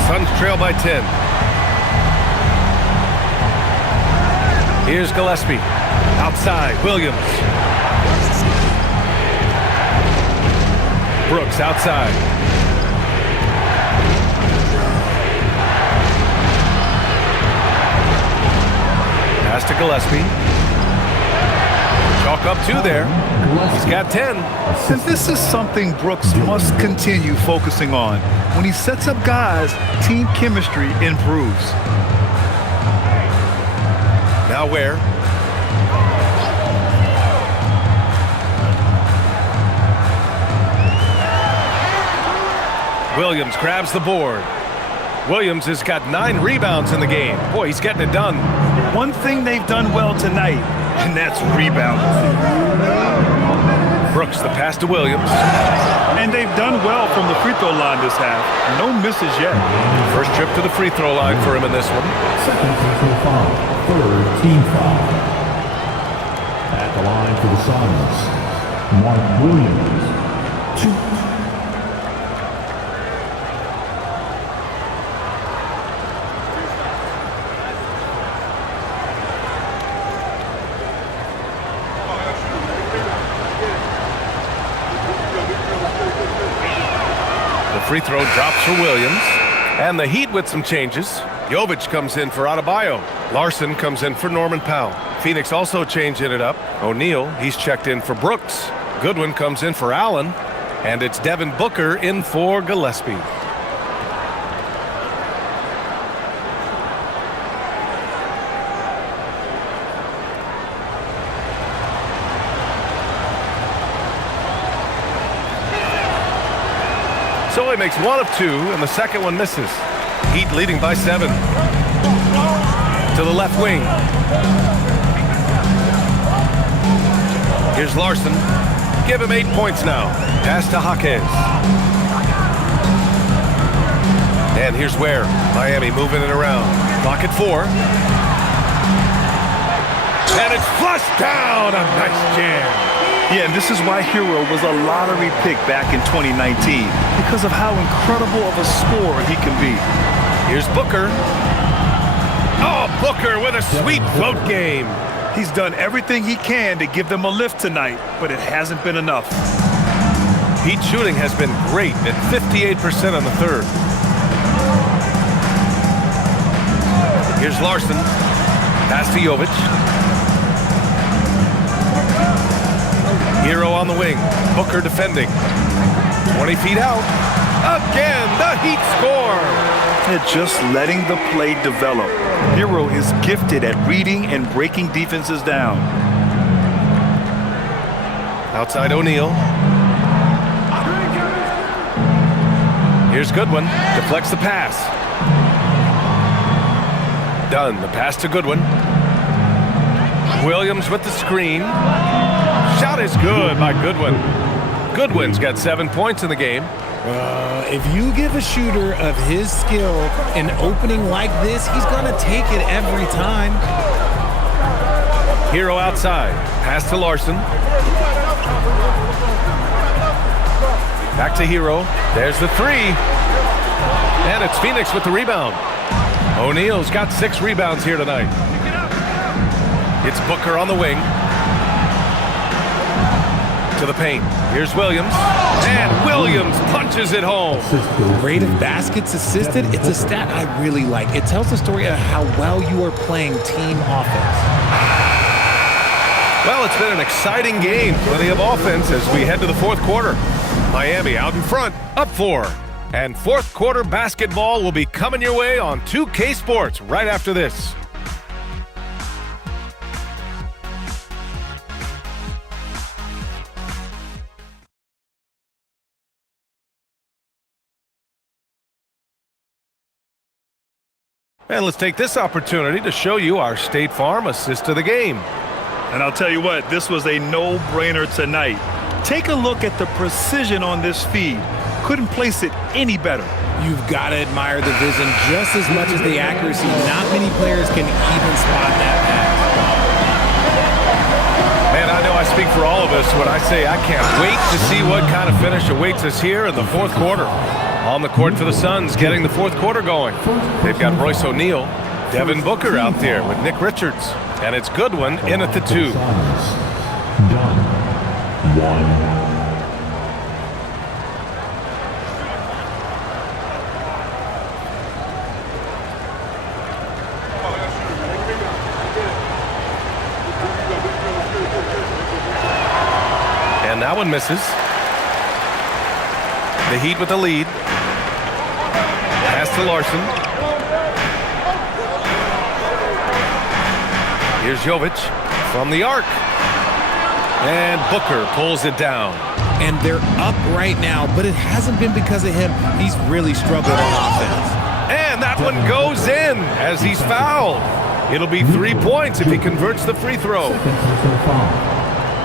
Suns trail by 10. Here's Gillespie. Outside, Williams. Brooks outside. Pass to Gillespie. Chalk up 2 there. He's got 10. And this is something Brooks must continue focusing on. When he sets up guys, team chemistry improves. Now Ware. Williams grabs the board. Williams has got 9 rebounds in the game. Boy, he's getting it done. One thing they've done well tonight, and that's rebounding. Brooks, the pass to Williams. And they've done well from the free throw line this half. No misses yet. First trip to the free throw line for him in this one. Second personal foul. Third team foul. At the line for the Suns, Mark Williams. 2. Free throw drops for Williams. And the Heat with some changes. Jovic comes in for Adebayo. Larson comes in for Norman Powell. Phoenix also changing it up. O'Neal, he's checked in for Brooks. Goodwin comes in for Allen. And it's Devin Booker in for Gillespie. So he makes one of two, and the second one misses. Heat leading by 7. To the left wing. Here's Larson. Give him 8 points now. Pass to Jaquez. And here's Ware. Miami moving it around. Clock at 4. And it's flushed down. A nice jam. Yeah, and this is why Hero was a lottery pick back in 2019 because of how incredible of a scorer he can be. Here's Booker. Oh, Booker with a sweet float game. He's done everything he can to give them a lift tonight, but it hasn't been enough. Heat shooting has been great at 58% on the third. Here's Larson. Pass to Jovic. Hero on the wing. Booker defending. 20 feet out. Again, the Heat score. They're just letting the play develop. Hero is gifted at reading and breaking defenses down. Outside O'Neal. Here's Goodwin. Deflects the pass. Done. The pass to Goodwin. Williams with the screen. Shot is good by Goodwin. Goodwin's got 7 points in the game. If you give a shooter of his skill an opening like this, he's going to take it every time. Hero outside. Pass to Larson. Back to Hero. There's the 3. And it's Phoenix with the rebound. O'Neal's got 6 rebounds here tonight. It's Booker on the wing. To the paint. Here's Williams. And Williams punches it home. Rate of baskets assisted, it's a stat I really like. It tells the story of how well you are playing team offense. Well, it's been an exciting game. Plenty of offense as we head to the fourth quarter. Miami out in front, up 4. And fourth quarter basketball will be coming your way on 2K Sports right after this. And let's take this opportunity to show you our State Farm assist to the game. And I'll tell you what, this was a no-brainer tonight. Take a look at the precision on this feed. Couldn't place it any better. You've got to admire the vision just as much as the accuracy. Not many players can even spot that pass. Man, I know I speak for all of us when I say I can't wait to see what kind of finish awaits us here in the fourth quarter. On the court for the Suns, getting the fourth quarter going. They've got Royce O'Neal, Devin Booker out there with Nick Richards. And it's Goodwin in at the 2. Done. 1. And that one misses. The Heat with the lead. Pass to Larson. Here's Jovic from the arc. And Booker pulls it down. And they're up right now, but it hasn't been because of him. He's really struggled on offense. And that one goes in as he's fouled. It'll be 3 points if he converts the free throw.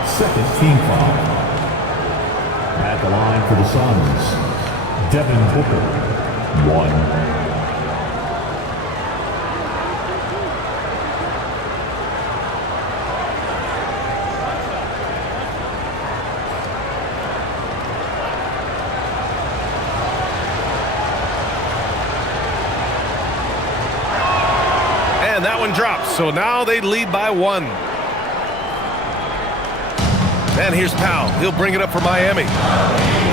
Second team foul. At the line for the Suns, Devin Booker, 1. And that one drops, so now they lead by 1. And here's Powell. He'll bring it up for Miami.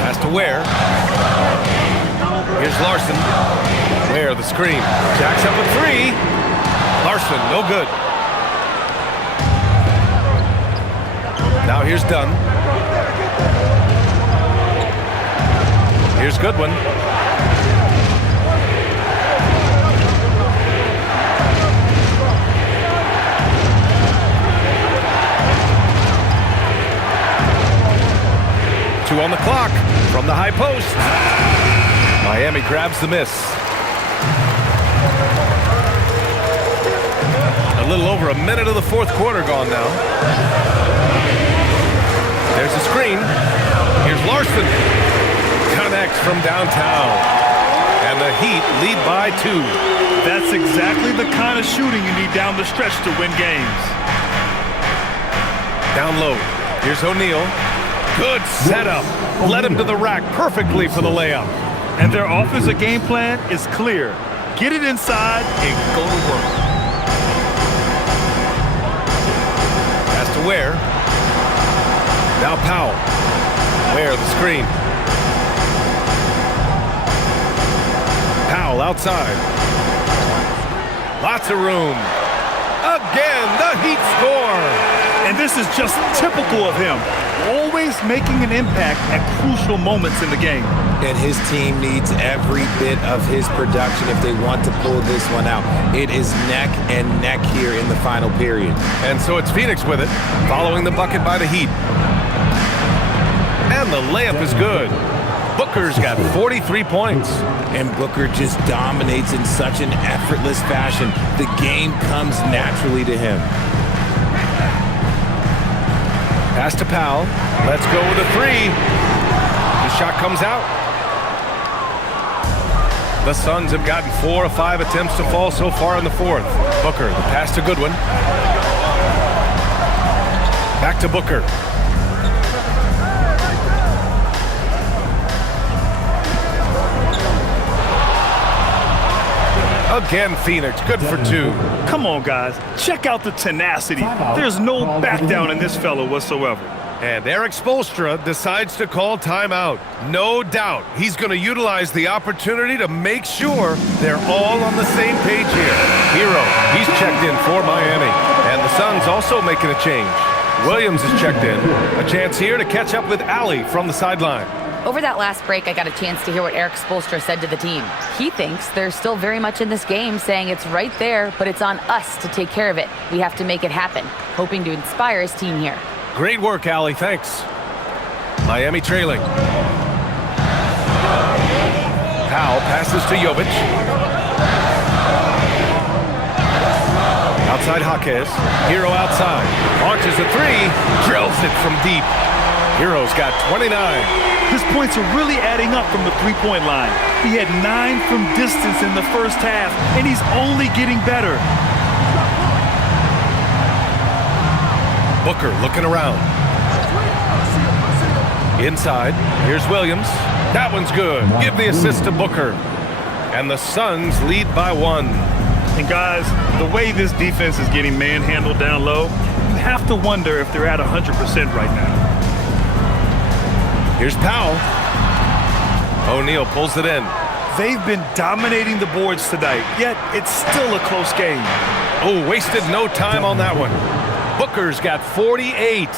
Has to Ware. Here's Larson. Ware, the screen. Jacks up a 3. Larson, no good. Now here's Dunn. Here's Goodwin. Two on the clock from the high post. Miami grabs the miss. A little over a minute of the fourth quarter gone now. There's a screen. Here's Larson. Connects from downtown. And the Heat lead by 2. That's exactly the kind of shooting you need down the stretch to win games. Down low. Here's O'Neal. Good setup. Led him to the rack perfectly for the layup. And their offensive game plan is clear. Get it inside and go to work. Pass to Ware. Now Powell. Ware the screen. Powell outside. Lots of room. Again, the Heat score. And this is just typical of him. Always making an impact at crucial moments in the game. And his team needs every bit of his production if they want to pull this one out. It is neck and neck here in the final period. And so it's Phoenix with it, following the bucket by the Heat. And the layup is good. Booker's got 43 points. And Booker just dominates in such an effortless fashion. The game comes naturally to him. Pass to Powell. Let's go with a 3. The shot comes out. The Suns have gotten 4 of 5 attempts to fall so far in the fourth. Booker, the pass to Goodwin. Back to Booker. Again, Phoenix, good for 2. Come on, guys. Check out the tenacity. There's no back down in this fella whatsoever. And Eric Spoelstra decides to call timeout. No doubt he's going to utilize the opportunity to make sure they're all on the same page here. Hero, he's checked in for Miami. And the Suns also making a change. Williams is checked in. A chance here to catch up with Allie from the sideline. Over that last break, I got a chance to hear what Eric Spoelstra said to the team. He thinks they're still very much in this game, saying it's right there, but it's on us to take care of it. We have to make it happen, hoping to inspire his team here. Great work, Allie. Thanks. Miami trailing. Powell passes to Jovic. Outside Jaquez. Hero outside. Launches a 3. Drills it from deep. Hero's got 29. His points are really adding up from the three-point line. He had 9 from distance in the first half, and he's only getting better. Booker looking around. Inside, here's Williams. That one's good. Give the assist to Booker. And the Suns lead by 1. And guys, the way this defense is getting manhandled down low, you have to wonder if they're at 100% right now. Here's Powell. O'Neal pulls it in. They've been dominating the boards tonight, yet it's still a close game. Oh, wasted no time on that one. Booker's got 48.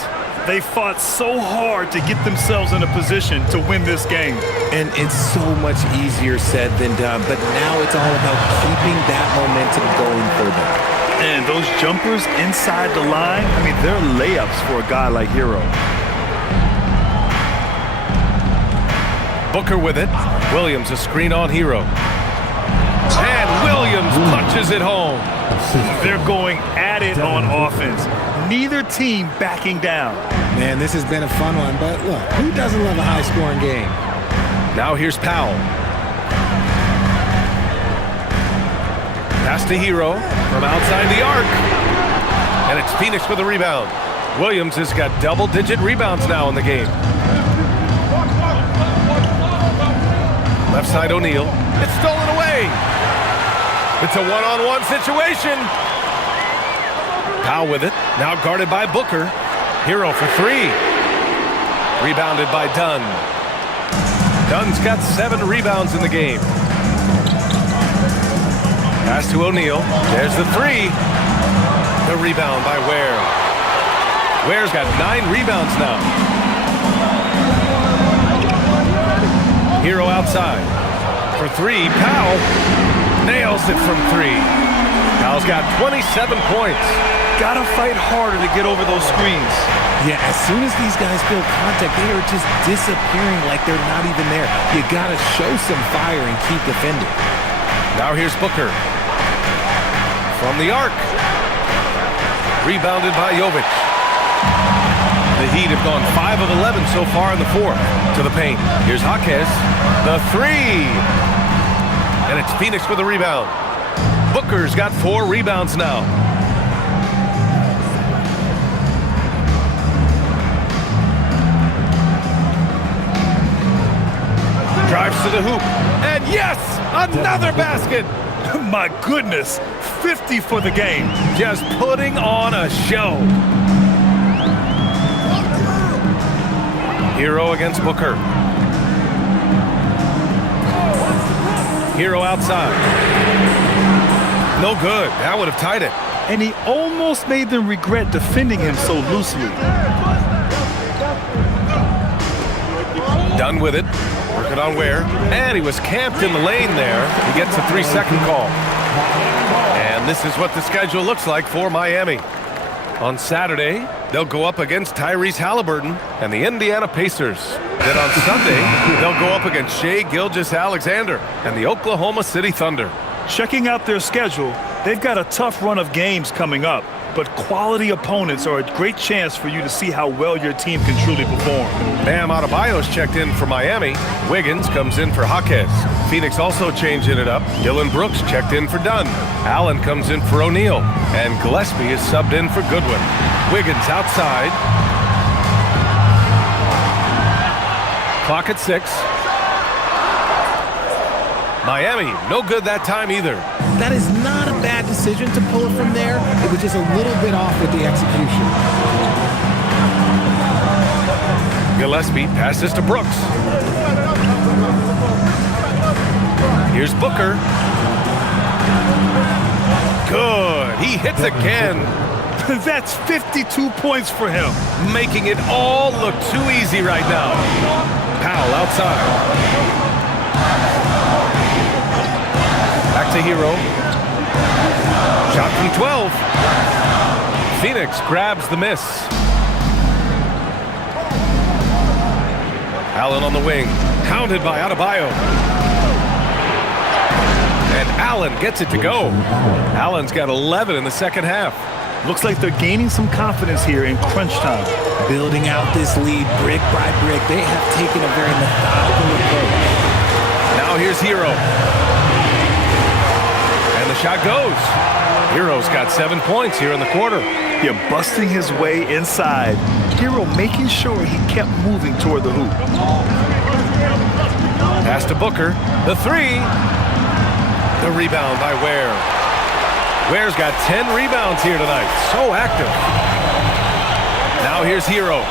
They fought so hard to get themselves in a position to win this game. And it's so much easier said than done, but now it's all about keeping that momentum going for them. And those jumpers inside the line, I mean, they're layups for a guy like Hero. Booker with it. Williams a screen on Hero. And Williams punches it home. They're going at it on offense. Neither team backing down. Man, this has been a fun one, but look, who doesn't love a high-scoring game? Now here's Powell. Pass to Hero from outside the arc. And it's Phoenix with a rebound. Williams has got double-digit rebounds now in the game. Left side O'Neal. It's stolen away. It's a one-on-one situation. Powell with it. Now guarded by Booker. Hero for 3. Rebounded by Dunn. Dunn's got 7 rebounds in the game. Pass to O'Neal. There's the 3. The rebound by Ware. Ware's got 9 rebounds now. Hero outside. For 3, Powell nails it from 3. Powell's got 27 points. Gotta fight harder to get over those screens. Yeah, as soon as these guys feel contact, they are just disappearing like they're not even there. You got to show some fire and keep defending. Now here's Booker. From the arc. Rebounded by Jovic. The Heat have gone 5 of 11 so far in the fourth. To the paint. Here's Jaquez. The three. And it's Phoenix with a rebound. Booker's got 4 rebounds now. Drives to the hoop. And yes, another basket. My goodness, 50 for the game. Just putting on a show. Hero against Booker. Hero outside. No good. That would have tied it. And he almost made them regret defending him so loosely. Done with it. Working on Ware. And he was camped in the lane there. He gets a 3-second call. And this is what the schedule looks like for Miami. On Saturday, they'll go up against Tyrese Halliburton and the Indiana Pacers. Then on Sunday, they'll go up against Shai Gilgeous-Alexander and the Oklahoma City Thunder. Checking out their schedule, they've got a tough run of games coming up, but quality opponents are a great chance for you to see how well your team can truly perform. Bam Adebayo's checked in for Miami. Wiggins comes in for Jaquez. Phoenix also changing it up. Dylan Brooks checked in for Dunn. Allen comes in for O'Neal. And Gillespie is subbed in for Goodwin. Wiggins outside. Clock at 6. Miami, no good that time either. That is not a bad decision to pull it from there. It was just a little bit off with the execution. Gillespie passes to Brooks. Here's Booker. Good. He hits again. That's 52 points for him. Making it all look too easy right now. Powell outside. Back to Hero. Shot from 12. Phoenix grabs the miss. Allen on the wing. Hounded by Adebayo. And Allen gets it to go. Allen's got 11 in the second half. Looks like they're gaining some confidence here in crunch time. Building out this lead brick by brick. They have taken a very methodical approach. Now here's Hero. And the shot goes. Hero's got 7 points here in the quarter. Yeah, busting his way inside. Hero making sure he kept moving toward the hoop. Pass to Booker. The three. The rebound by Ware. Ware's got 10 rebounds here tonight. So active. Now here's Hero.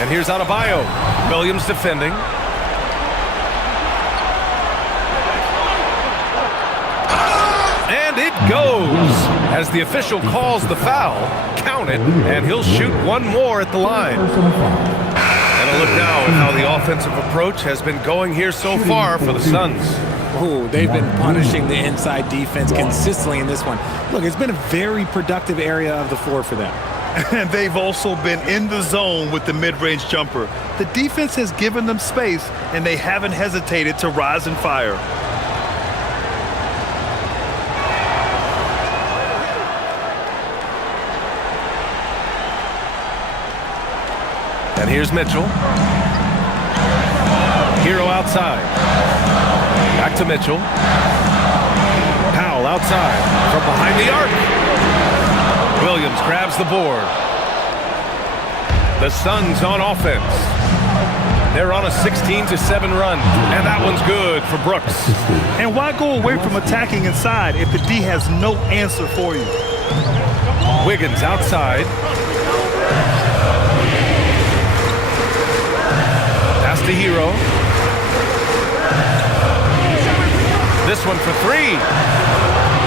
And here's Adebayo. Williams defending. And it goes. As the official calls the foul, count it, and he'll shoot one more at the line. And a look now at how the offensive approach has been going here so far for the Suns. Oh, they've been punishing the inside defense consistently in this one. Look, it's been a very productive area of the floor for them. And they've also been in the zone with the mid-range jumper. The defense has given them space, and they haven't hesitated to rise and fire. And here's Mitchell. Hero outside. Back to Mitchell. Powell outside from behind the arc. Williams grabs the board. The Suns on offense. They're on a 16-7 run, and that one's good for Brooks. And why go away from attacking inside if the D has no answer for you? Wiggins outside. Pass to Hero. This one for three.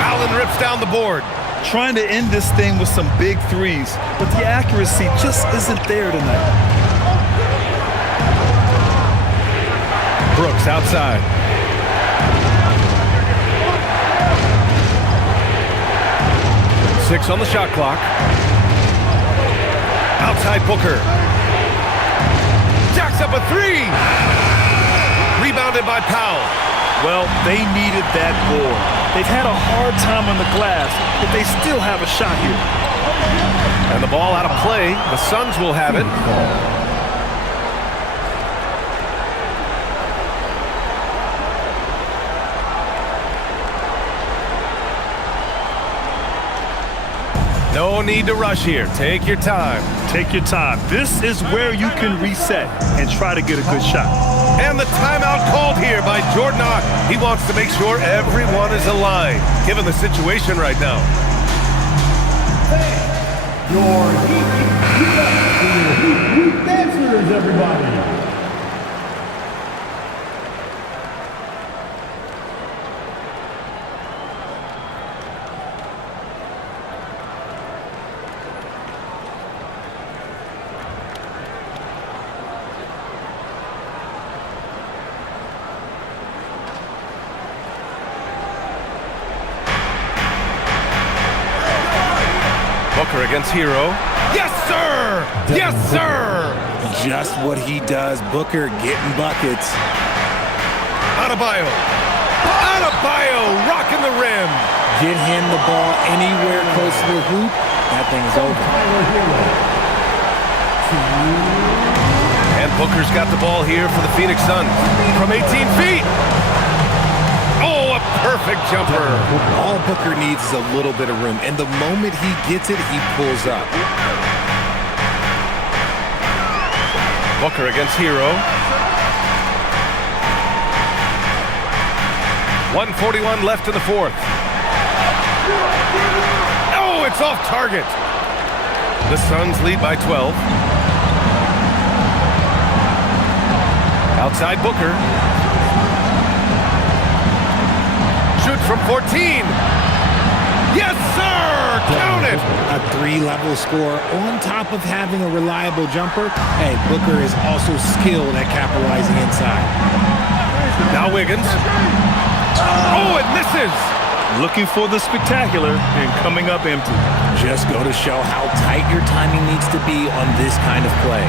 Allen rips down the board. Trying to end this thing with some big threes, but the accuracy just isn't there tonight. Brooks outside. 6 on the shot clock. Outside Booker. Jacks up a 3. Rebounded by Powell. Well, they needed that board. They've had a hard time on the glass, but they still have a shot here. And the ball out of play. The Suns will have it. No need to rush here. Take your time. Take your time. This is where you can reset and try to get a good shot. And the timeout called here by Jordan Ott. He wants to make sure everyone is aligned, given the situation right now. Your Heat dancers, everybody. Booker against Hero. Yes, sir! Yes, sir! Just what he does. Booker getting buckets. Adebayo. Adebayo rocking the rim. Get him the ball anywhere close to the hoop. That thing is over. And Booker's got the ball here for the Phoenix Suns from 18 feet. Oh, a perfect jumper. All Booker needs is a little bit of room. And the moment he gets it, he pulls up. Booker against Hero. 1:41 left in the fourth. Oh, it's off target. The Suns lead by 12. Outside Booker. Shoots from 14. Yes, sir! Count it! A 3-level score on top of having a reliable jumper. Hey, Booker is also skilled at capitalizing inside. Now Wiggins. Oh, it misses! Looking for the spectacular and coming up empty. Just go to show how tight your timing needs to be on this kind of play.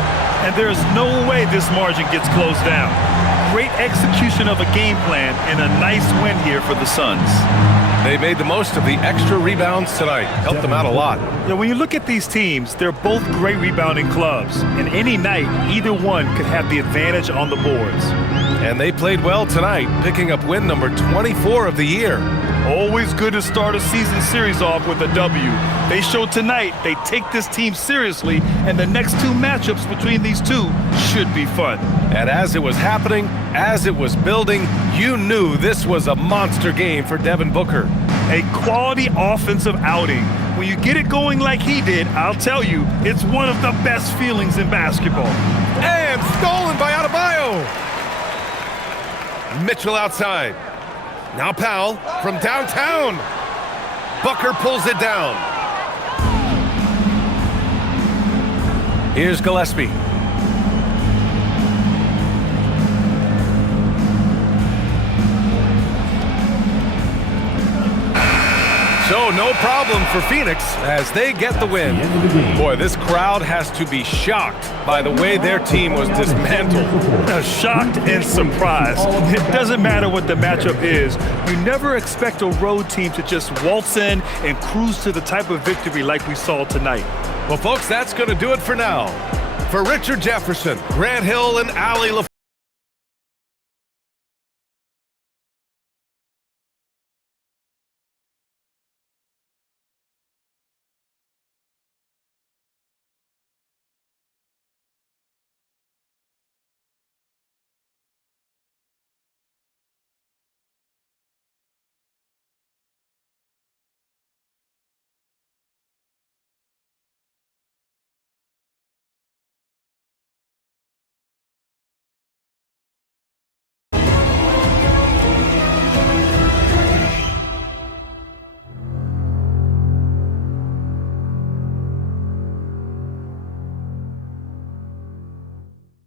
And there's no way this margin gets closed down. Great execution of a game plan and a nice win here for the Suns. They made the most of the extra rebounds tonight. Helped them out a lot. Yeah, when you look at these teams, they're both great rebounding clubs. And any night, either one could have the advantage on the boards. And they played well tonight, picking up win number 24 of the year. Always good to start a season series off with a W. They showed tonight they take this team seriously, and the next two matchups between these two should be fun. And as it was happening, as it was building, you knew this was a monster game for Devin Booker. A quality offensive outing. When you get it going like he did, I'll tell you, it's one of the best feelings in basketball. And stolen by Adebayo. Mitchell outside. Now Powell from downtown. Booker pulls it down. Here's Gillespie. So no problem for Phoenix as they get the win. Boy, this crowd has to be shocked by the way their team was dismantled. Shocked and surprised. It doesn't matter what the matchup is. You never expect a road team to just waltz in and cruise to the type of victory like we saw tonight. Well, folks, that's going to do it for now. For Richard Jefferson, Grant Hill, and Allie LaFleur.